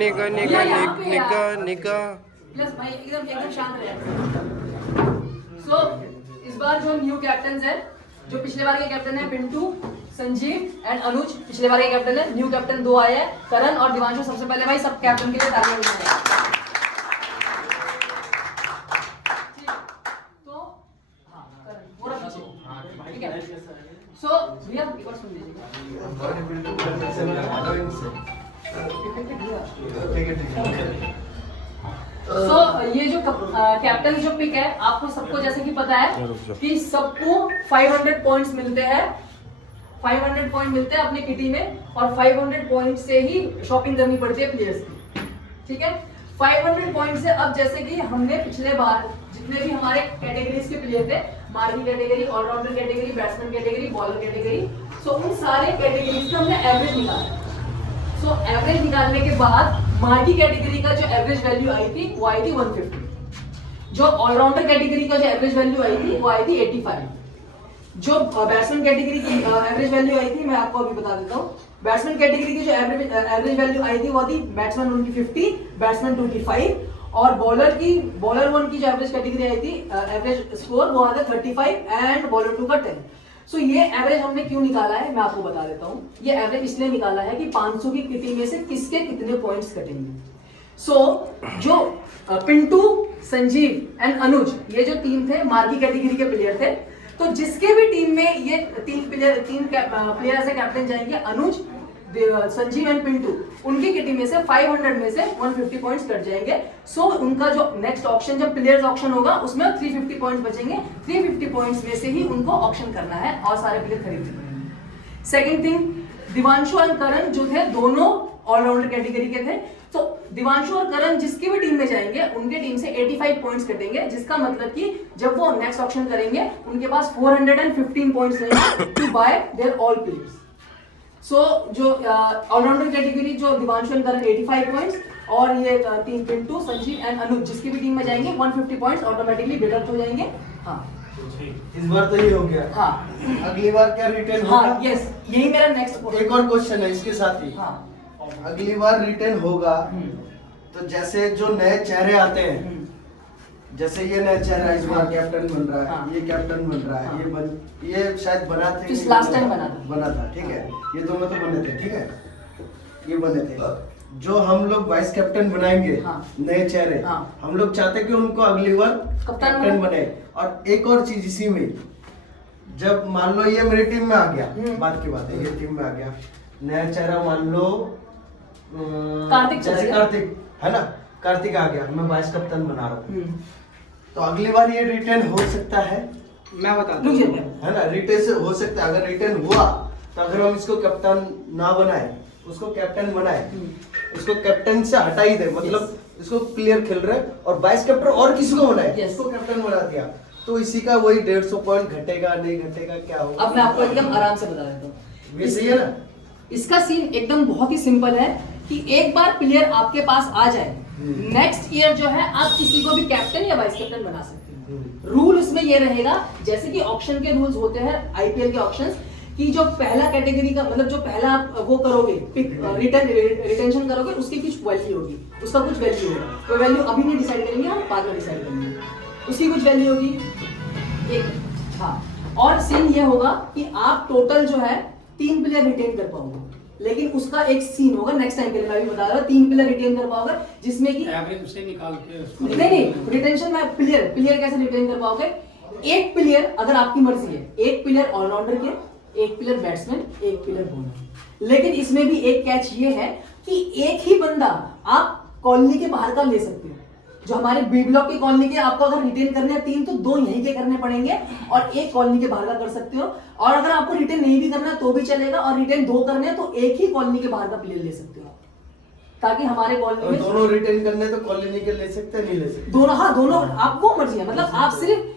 निका निका निका निका प्लस भाई एकदम एकदम शांत रहे। सो इस बार जो न्यू कैप्टन है, जो पिछले बार के कैप्टन है पिंटू, संजीव एंड अनुज, पिछले बार के कैप्टन है। न्यू कैप्टन 2 आए हैं, करण और दिवांशु। सबसे पहले भाई सब कैप्टन के लिए तालियां बजाएं। तो हाँ करण पूरा पीछे, ठीक है। सो भैया एक बार सुन लीजिए। सो ये जो कैप्टन जो पिक है, आपको सबको जैसे कि पता है कि सबको 500 पॉइंट्स मिलते हैं। 500 पॉइंट मिलते हैं अपनी किटी में, और 500 पॉइंट से ही शॉपिंग करनी पड़ती है प्लेयर्स की, ठीक है। 500 पॉइंट से अब जैसे कि हमने पिछले बार जितने भी हमारे कैटेगरीज के प्लेयर थे, marquee category, allrounder category, batsman category, bowler category, so उन सारे कैटेगरीज का हमने एवरेज निकाला। सो एवरेज निकालने के बाद मार्की कैटेगरी का जो एवरेज वैल्यू आई थी वो आई थी 150। जो ऑलराउंडर कैटेगरी का जो एवरेज वैल्यू आई थी वो आई थी 85। जो बैट्समैन कैटेगरी की एवरेज वैल्यू आई थी, मैं आपको अभी बता देता हूँ। बैट्समैन कैटेगरी की जो एवरेज वैल्यू आई थी वो थी बैट्समैन 1 की 50, बैट्समैन 2 की 5, और बॉलर 1 की जो एवरेज कैटेगरी आई थी, एवरेज स्कोर वो आता 35 एंड बॉलर 2 का 10। सो ये एवरेज हमने क्यों निकाला है मैं आपको बता देता हूँ। ये एवरेज इसलिए निकाला है कि 500 की किटी में से किसके कितने पॉइंट्स कटेंगे। सो जो पिंटू, संजीव एंड अनुज, ये जो टीम थे मार्की कैटेगरी के प्लेयर थे, तो जिसके भी टीम में ये तीन प्लेयर से कैप्टन जाएंगे, अनुज, संजीव एंड पिंटू, उनकी किटी में से 500 में से 150 पॉइंट्स कट जाएंगे। सो उनका जो नेक्स्ट ऑक्शन, जब प्लेयर्स ऑक्शन होगा, उसमें 350 पॉइंट्स बचेंगे। 350 पॉइंट्स में से ही उनको ऑक्शन करना है और सारे प्लेयर खरीदने पड़ेंगे। सेकंड थिंग, दिवांशु और करण जो थे दोनों ऑलराउंडर कैटेगरी के थे। तो दिवांशु और करण जिसकी भी टीम में जाएंगे, उनके टीम से 85 पॉइंट्स कटेंगे, जिसका मतलब कि जब वो नेक्स्ट ऑक्शन करेंगे, उनके पास 415 पॉइंट्स रहेंगे to buy their all players. So जो ऑलराउंडर कैटेगरी जो दिवांशु एंड करण 85 पॉइंट्स, और ये टीम पिंटू, संजीव एंड अनुज जिसकी भी टीम में जाएंगे 150 पॉइंट्स ऑटोमेटिकली बिल्डअप हो जाएंगे। हाँ इस बार तो ये हो गया। हाँ अगली बार क्या रिटेन होगा? हाँ यस, यही मेरा नेक्स्ट क्वेश्चन। एक और क्वेश्चन है इसके साथ ही। हाँ अगली बार रिटेन होगा तो जैसे जो नए चेहरे आते हैं, जैसे ये नया चेहरा इस बार कैप्टन बन रहा है, हाँ। ये कैप्टन बन रहा है, हाँ। ये शायद बना थे, इस लास्ट टाइम बना था, ठीक है। ये दोनों तो बने थे, ठीक है, ये बने थे। जो हम लोग वाइस कैप्टन बनाएंगे, हाँ। नए चेहरे, हाँ। हम लोग चाहते हैं कि उनको अगली बार कप्तान बने। और एक और चीज इसी में, जब मान लो ये मेरी टीम में आ गया, बात की बात है, ये टीम में आ गया, नया चेहरा मान लो कार्तिक, जैसे कार्तिक है ना, कार्तिक आ गया, मैं वाइस कैप्टन बना रहा हूँ, तो अगली बार ये रिटेन हो सकता है। मैं बता दूं, है ना, रिटेन से हो सकता है। अगर रिटेन हुआ तो अगर हम इसको कैप्टन ना बनाए, उसको कैप्टन बनाए, उसको कैप्टन से हटा ही दे, मतलब इसको प्लेयर खेल रहे और वाइस कैप्टन और किसी को बनाए, इसको कैप्टन बना दिया, तो इसी का वही 150 पॉइंट घटेगा नहीं घटेगा क्या होगा। अब मैं आपको एकदम आराम से बता देता हूँ। ये सही है ना? इसका सीन एकदम बहुत ही सिंपल है कि एक बार प्लेयर आपके पास आ जाए, नेक्स्ट ईयर जो है आप किसी को भी कैप्टन या वाइस कैप्टन बना सकते हैं। रूल उसमें ये रहेगा, जैसे कि ऑक्शन के रूल्स होते हैं आईपीएल के ऑक्शंस, कि जो पहला कैटेगरी का मतलब जो पहला आप वो करोगे पिक, रिटेंशन करोगे, उसकी कुछ वैल्यू होगी, उसका कुछ वैल्यू होगा। वो वैल्यू अभी नहीं डिसाइड करेंगे, हम बाद में डिसाइड करेंगे। उसकी कुछ वैल्यू होगी एक, हाँ। और सीन ये होगा कि आप टोटल जो है 3 प्लेयर रिटेन कर पाओगे, लेकिन उसका एक सीन होगा नेक्स्ट टाइम के लिए, मैं भी बता रहा हूँ। 3 प्लेयर रिटेन कर पाओगे, जिसमें कि एवरेज से निकाल के नहीं रिटेंशन में प्लेयर कैसे रिटेन कर पाओगे। एक प्लेयर अगर आपकी मर्जी है, एक प्लेयर ऑलराउंडर के, एक प्लेयर बैट्समैन, एक प्लेयर बॉलर। लेकिन इसमें भी एक कैच ये है कि एक ही बंदा आप कॉलोनी के बाहर का ले सकते हो। जो हमारे बी ब्लॉक की कॉलोनी के आपको अगर रिटेन करने हैं 3, तो 2 यहीं के करने पड़ेंगे और एक कॉलोनी के बाहर का कर सकते हो। और अगर आपको रिटेन नहीं भी करना तो भी चलेगा, और रिटेन 2 करने हैं तो एक ही कॉलोनी के बाहर का प्लेयर ले सकते हो, ताकि हमारे कॉलोनी में दोनों रिटेन करने तो कॉलोनी के ले सकते हैं, नहीं ले सकते? दोनों, हाँ दोनों, आपको मर्जी है। मतलब आप सिर्फ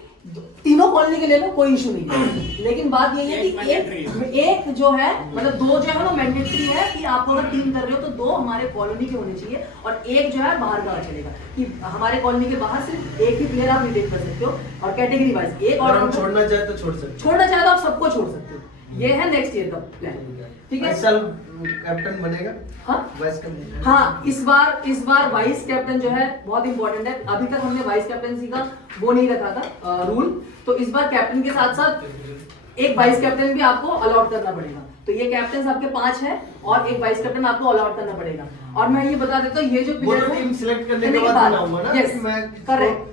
तीनों कॉलोनी के ले लो, कोई इशू नहीं है। लेकिन बात यही है कि एक जो है, मतलब 2 जो है वो मैंडेटरी है कि आप अगर 3 कर रहे हो तो 2 हमारे कॉलोनी के होने चाहिए, और एक जो है बाहर का चलेगा, कि हमारे कॉलोनी के बाहर सिर्फ एक ही प्लेयर आप रिटेन कर सकते हो। और कैटेगरी वाइज एक, और छोड़ना चाहे तो छोड़ सकते, छोड़ना चाहे तो आप सबको छोड़ सकते हो। ये है नेक्स्ट ईयर का प्लान, ठीक है। इस साल कैप्टन बनेगा, हाँ वाइस कैप्टन। हाँ, इस बार वाइस कैप्टन जो है बहुत इंपॉर्टेंट है। अभी तक हमने वाइस कैप्टनसी का वो नहीं रखा था रूल, तो इस बार कैप्टन के साथ साथ एक वाइस कैप्टन भी आपको अलॉट करना पड़ेगा। तो ये कैप्टन आपके 5 हैं और एक वाइस कैप्टन आपको अलॉट करना पड़ेगा। और मैं ये बता देता हूँ, ये जो वो तो टीम सिलेक्ट करने के बाद बनाऊंगा ना कि मैं करेक्ट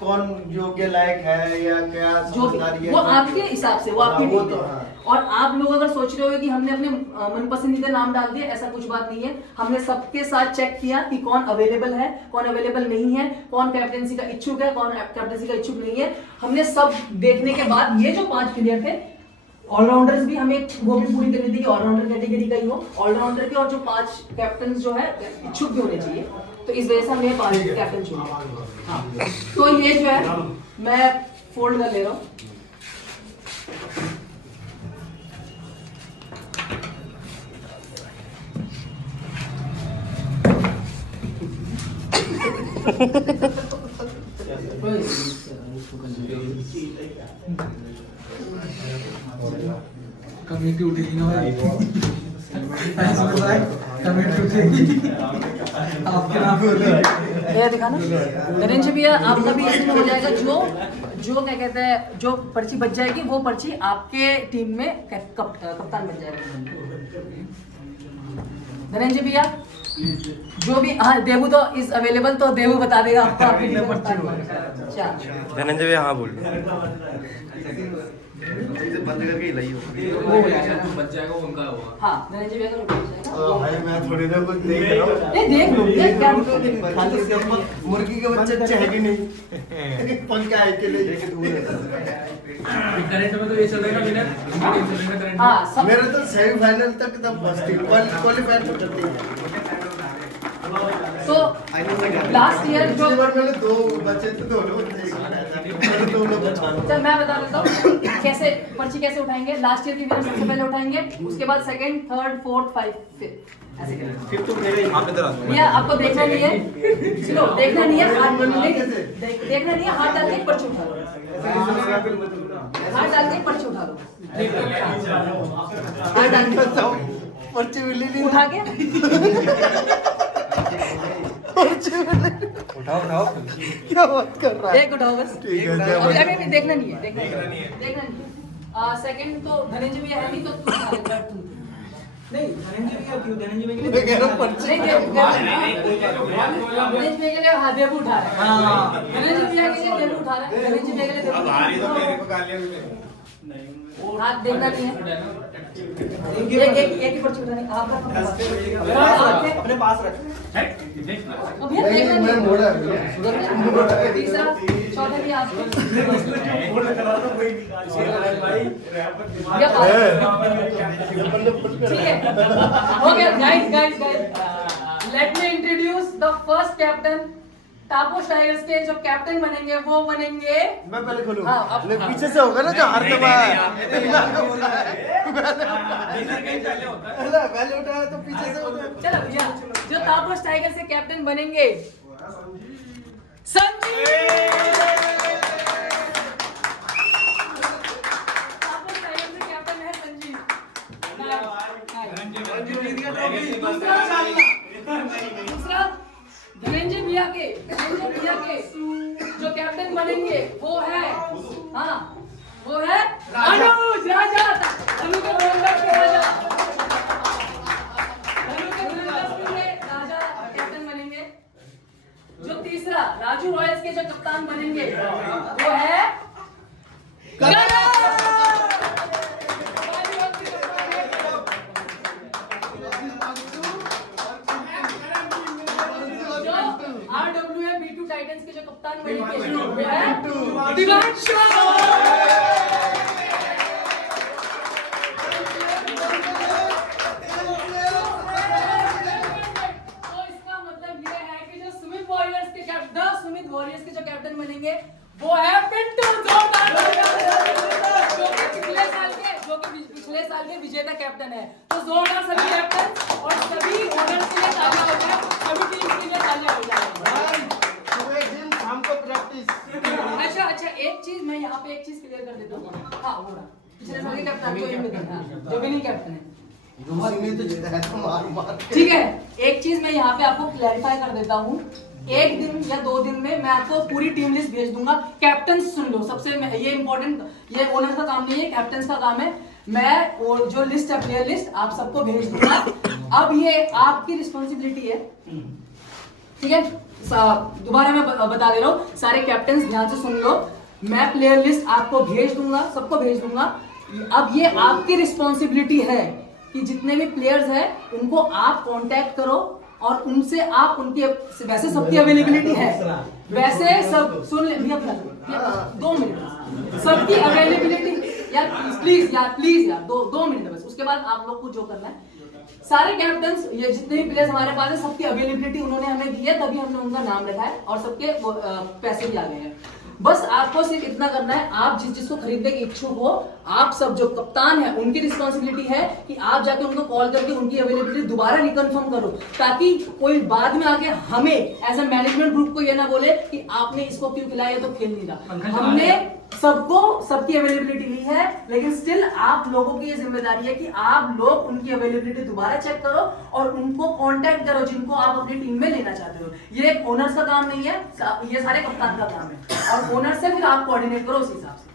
कौन योग्य लायक है या क्या समझदारी है, वो आपके हिसाब से, वो आपकी हाँ, वो टीम तो है। हाँ। और आप लोग अगर सोच रहे हो कि हमने अपने मन पसंदीदा नाम डाल दिए, ऐसा कुछ बात नहीं है। हमने सबके साथ चेक किया कि कौन अवेलेबल है, कौन अवेलेबल नहीं है, कौन कैप्टेंसी का इच्छुक है, कौन कैप्टेंसी का इच्छुक नहीं है। हमने सब देखने के बाद ये जो 5 प्लेयर थे, ऑलराउंडर्स भी हमें वो भी पूरी करनी थी कि ऑलराउंडर कैटेगरी का ही हो, ऑलराउंडर के, और जो 5 कैप्टन जो है इच्छुक भी होने चाहिए। तो इस वजह से हमने 5 कैप्टन चुने। हाँ, तो ये जो है मैं फोल्ड कर ले रहा हूँ। कमेटी उठेगी ना भाई, कमेटी उठेगी आपके नाम पे। ये दिखाना नरेंद्र भैया, आपका भी इसमें हो जाएगा। जो क्या कहते हैं, जो पर्ची बच जाएगी वो पर्ची आपके टीम में कप्तान बन जाएगा। नरेंद्र भैया जो भी, हाँ देवू तो इज अवेलेबल, तो देवू बता देगा आपको आपकी टीम में कप्तान कौन है। अच्छा धनंजय भैया हाँ बोल बंद करके हिलाई हो। वो हो जाएगा, बच जाएगा वो उनका होगा। हाँ नरेंद्र भैया का बच जाएगा। भाई मैं थोड़ी देर कुछ देख रहा हूँ। नहीं देख लो, देख क्या खाली से मुर्गी के बच्चे अच्छे है कि नहीं, पंखा है के लिए करंट में तो ये चल रहा है ना विनर। हाँ सब मेरे तो सेमीफाइनल तक तब बस थी, क्वालीफाई तो करती है। तो लास्ट ईयर जो, पिछली बार मैंने 2 बच्चे थे, दोनों चल मैं बता देता हूँ कैसे पर्ची कैसे उठाएंगे। लास्ट ईयर की विनर सबसे पहले उठाएंगे, उसके बाद सेकंड, थर्ड, फोर्थ, 5, 5 ऐसे करेंगे। फिर तो मेरे भैया आपको देखना नहीं है, चलो देखना नहीं है, हाथ देखना नहीं है, हाथ डाल के पर्ची उठा लो, हाथ डाल के पर्ची उठा लो, हाथ डाल के पर्ची मिली नहीं उठा के उठाओ क्या बात कर रहा है। एक उठाओ बस। ठीक है, अभी देखना नहीं है, देखना नहीं है। सेकंड तो धनंजय भैया है नहीं, तो तुम उठा लेना, तुम। नहीं धनंजय भैया क्यों, धनंजय भैया मैं कह रहा हूँ पर्ची धनंजय भैया के लिए हाँ देवू उठा रहा है। हाँ। धनंजय भैया के लिए देवू उठा रहा है, धनंजय भैया के लिए देवू। हाथ देखना नहीं है, एक ही पर्ची उठानी आपका। अपने पास रख। अब भैया देखना नहीं मैं है। मोड़ा तीसरा चौथा भी आपको। ठीक है, हो गया guys. Let me introduce the first captain. Tapos Tigers के जो कैप्टन बनेंगे वो बनेंगे, मैं पहले खोलूं। हाँ, अब- नहीं, पीछे से होगा ना जो हर दफा पहले उठाया तो पीछे से होता है। चलो भैया, जो टापोस टाइगर्स के कैप्टन बनेंगे संजीव। टापोस टाइगर्स के कैप्टन है संजीव। दूसरा धनंजय भैया के जो कैप्टन बनेंगे वो है, हाँ वो है अनुज राजा। धनु के गोलंदाज के राजा, धनु के गोलंदाज के राजा कैप्टन बनेंगे। जो तीसरा राजू रॉयल्स के जो कप्तान बनेंगे वो है RWA B2 टाइटंस के जो कप्तान बनेंगे वो है दिवांशु। तो इसका मतलब ये है कि जो सुमित वॉरियर्स के जो कैप्टन बनेंगे वो है पिंटू। जो कि पिछले साल के विजेता कैप्टन है। तो जोरदार सभी कैप्टन और सभी ओनर्स के लिए तालियां हो जाए, सभी टीम के लिए तालियां हो जाए। सुबह जिम, शाम को प्रैक्टिस। अच्छा एक चीज मैं यहाँ पे एक चीज क्लियर कर देता हूँ। हाँ वो रहा पिछले साल के कप्तान को ये मिला था जो विनिंग कैप्टन है। दूसरी ने तो जीता है तो मार मार के। ठीक है, एक चीज मैं यहाँ पे आपको क्लैरिफाई कर देता हूँ, एक दिन या 2 दिन में मैं आपको पूरी टीम लिस्ट भेज दूंगा। कैप्टन सुन लो, सबसे ये इंपॉर्टेंट, ये ओनर का काम नहीं है, कैप्टन का काम है। मैं वो जो लिस्ट है, प्लेयर लिस्ट आप सबको भेज दूंगा। अब ये आपकी रिस्पॉन्सिबिलिटी है, ठीक है। दोबारा मैं बता दे रहा हूँ, सारे कैप्टन ध्यान से सुन लो। मैं प्लेयर लिस्ट आपको भेज दूंगा, सबको भेज दूंगा। अब ये आपकी रिस्पॉन्सिबिलिटी है कि जितने भी प्लेयर्स हैं उनको आप कांटेक्ट करो और उनसे आप उनकी, वैसे सबकी अवेलेबिलिटी है, वैसे सब सुन ले भैया 2 मिनट, सबकी अवेलेबिलिटी यार प्लीज यार 2 मिनट बस, उसके बाद आप लोग को जो करना है। सारे कैप्टन्स, ये जितने भी प्लेयर्स हमारे पास है, सबकी अवेलेबिलिटी उन्होंने हमें दी है, तभी हमने उनका नाम रखा है और सबके पैसे भी आ गए हैं। बस आपको सिर्फ इतना करना है, आप जिसको खरीदने के इच्छुक हो, आप सब जो कप्तान है उनकी रिस्पॉन्सिबिलिटी है कि आप जाके उनको कॉल करके उनकी अवेलेबिलिटी दोबारा रिकन्फर्म करो, ताकि कोई बाद में आके हमें एज ए मैनेजमेंट ग्रुप को ये ना बोले कि आपने इसको क्यों खिलाया तो खेल नहीं रहा। हमने सबको सबकी अवेलेबिलिटी ली है, लेकिन स्टिल आप लोगों की ये जिम्मेदारी है कि आप लोग उनकी अवेलेबिलिटी दोबारा चेक करो और उनको कांटेक्ट करो जिनको आप अपनी टीम में लेना चाहते हो। ये एक ओनर्स का काम नहीं है, ये सारे कप्तान का काम है और ओनर से फिर आप कोऑर्डिनेट करो उस हिसाब से।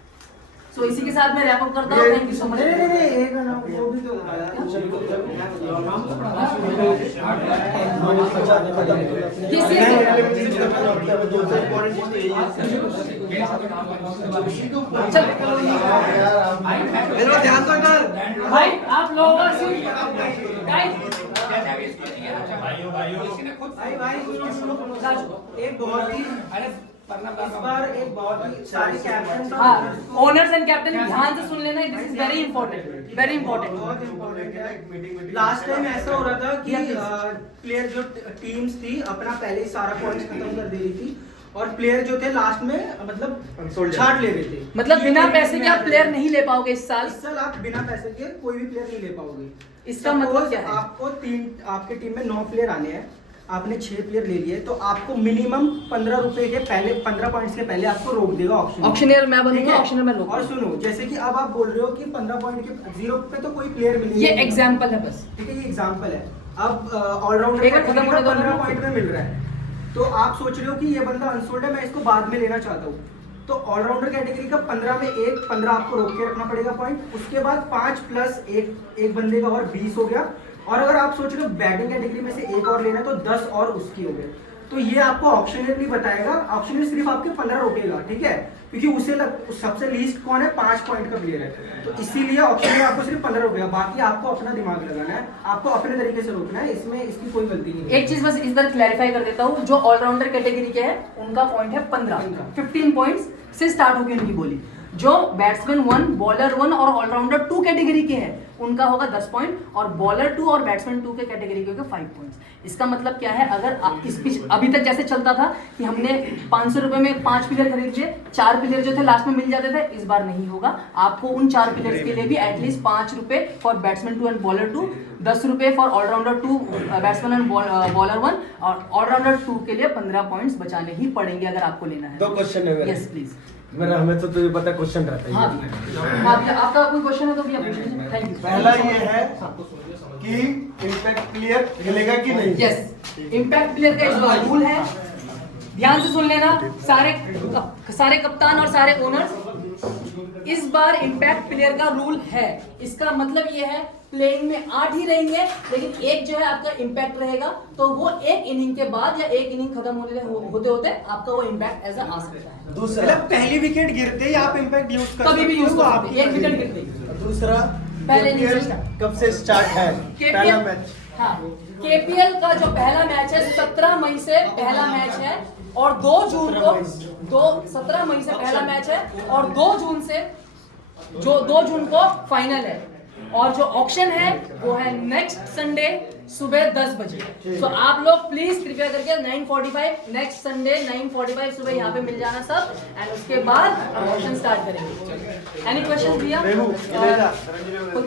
सो इसी के साथ मैं रैप अप करता हूं। Thank you so much. एक वो भी तो ध्यान तो कर भाई आप लोगों का एक बहुत ही इस बार एक बहुत ही सारे कैप्टन, हाँ, ओनर्स एंड कैप्टन ध्यान से सुन लेना, this is very important, very important. बहुत इम्पोर्टेंट है। लास्ट टाइम ऐसा हो रहा था कि प्लेयर जो टीम्स थी अपना पहले ही सारा पॉइंट्स खत्म कर दे रही थी और प्लेयर जो थे लास्ट में मतलब छाट ले रहे थे। मतलब बिना पैसे के आप प्लेयर नहीं ले पाओगे इस साल आप बिना पैसे के कोई भी प्लेयर नहीं ले पाओगे। इसका मतलब क्या है? आपके टीम में 9 प्लेयर आने हैं, आपने 6 प्लेयर ले लिए तो आपको मिनिमम 15 रुपए के पहले 15 पॉइंट्स के पहले आपको रोक देगा ऑक्शनियर। मैं बनूंगा ऑक्शनियर में रोक। और सुनो, जैसे कि अब आप बोल रहे हो कि 15 पॉइंट के 0 पे तो कोई प्लेयर मिलेगा, ये एग्जांपल है बस, ठीक है, ये एग्जांपल है। अब ऑलराउंडर एक खत्म होने दो 15 पॉइंट में मिल रहा है, तो आप सोच रहे हो कि ये बंदा अनसोल्ड है, मैं इसको बाद में लेना चाहता हूँ, तो ऑलराउंडर कैटेगरी का 15 में 15 आपको रोक के रखना पड़ेगा पॉइंट। उसके बाद 5 प्लस एक बंदे का और 20 हो गया। और अगर आप सोच रहे हो बैटिंग कैटेगरी में से एक और लेना है तो 10 और उसकी हो गए। तो ये आपको ऑक्शनियर नहीं बताएगा, ऑक्शनियर सिर्फ आपके 15 रोकेगा, ठीक है, क्योंकि उसे सबसे लीस्ट कौन है, 5 पॉइंट का प्लेयर है, तो इसीलिए ऑक्शनियर आपको सिर्फ 15 रोकेगा। बाकी आपको अपना दिमाग लगाना है, आपको अपने तरीके से रोकना है, इसमें इसकी कोई गलती नहीं है। एक चीज बस इस बार क्लैरिफाई कर देता हूँ, जो ऑलराउंडर कैटेगरी के हैं उनका पॉइंट है 15 पॉइंट्स से स्टार्ट होगी उनकी बोली। जो बैट्समैन 1, बॉलर 1 और ऑलराउंडर 2 कैटेगरी के हैं उनका होगा 10 पॉइंट, और बॉलर 2 और बैट्समैन 2 के कैटेगरी के होगा 5 पॉइंट्स। इसका मतलब क्या है, अगर आप इस पिच अभी तक जैसे चलता था कि हमने 500 रुपए में 5 प्लेयर खरीद लिए, 4 प्लेयर जो थे लास्ट में मिल जाते थे, इस बार नहीं होगा। आपको उन 4 प्लेयर्स के लिए भी एटलीस्ट 5 रुपए फॉर बैट्समैन 2 एंड बॉलर 2, 10 रुपए for allrounder 2, batsman and bowler 1, और ऑलराउंडर 2 के लिए 15 पॉइंट्स बचाने ही पड़ेंगे अगर आपको लेना है। 2 क्वेश्चन है मेरा। Yes please. मेरा हमें तो तुझे पता क्वेश्चन रहता है। हाँ भैया, आपका कोई क्वेश्चन है तो भैया पूछ लीजिए। Thank you. पहला ये है कि इम्पैक्ट प्लेयर खेलेगा कि नहीं। यस, इम्पैक्ट प्लेयर का इस बार रूल है, ध्यान से सुन लेना सारे कप्तान और सारे ओनर्स। इस बार इम्पैक्ट प्लेयर का रूल है, इसका मतलब ये है प्लेइंग में 8 ही रहेंगे, लेकिन एक जो है आपका इम्पैक्ट रहेगा, तो वो एक इनिंग के बाद या एक इनिंग खत्म होते होते आपका वो इम्पैक्ट ऐसा आ सकता है। दूसरा, पहली विकेट गिरते ही आप इम्पैक्ट यूज कर कभी भी यूज कर सकते हैं, एक विकेट गिरते ही। दूसरा, पहले KPL कब से स्टार्ट है, पहला मैच। हाँ, KPL का जो पहला मैच है 17 मई से पहला मैच है, और 2 जून को 17 मई से पहला मैच है और 2 जून को फाइनल है। और जो ऑक्शन है वो है नेक्स्ट संडे सुबह 10 बजे। तो आप लोग प्लीज कृपया करके 9:45 नेक्स्ट संडे 9:45 सुबह यहाँ पे मिल जाना सब, एंड उसके बाद ऑक्शन स्टार्ट करेंगे। एनी क्वेश्चन भैया?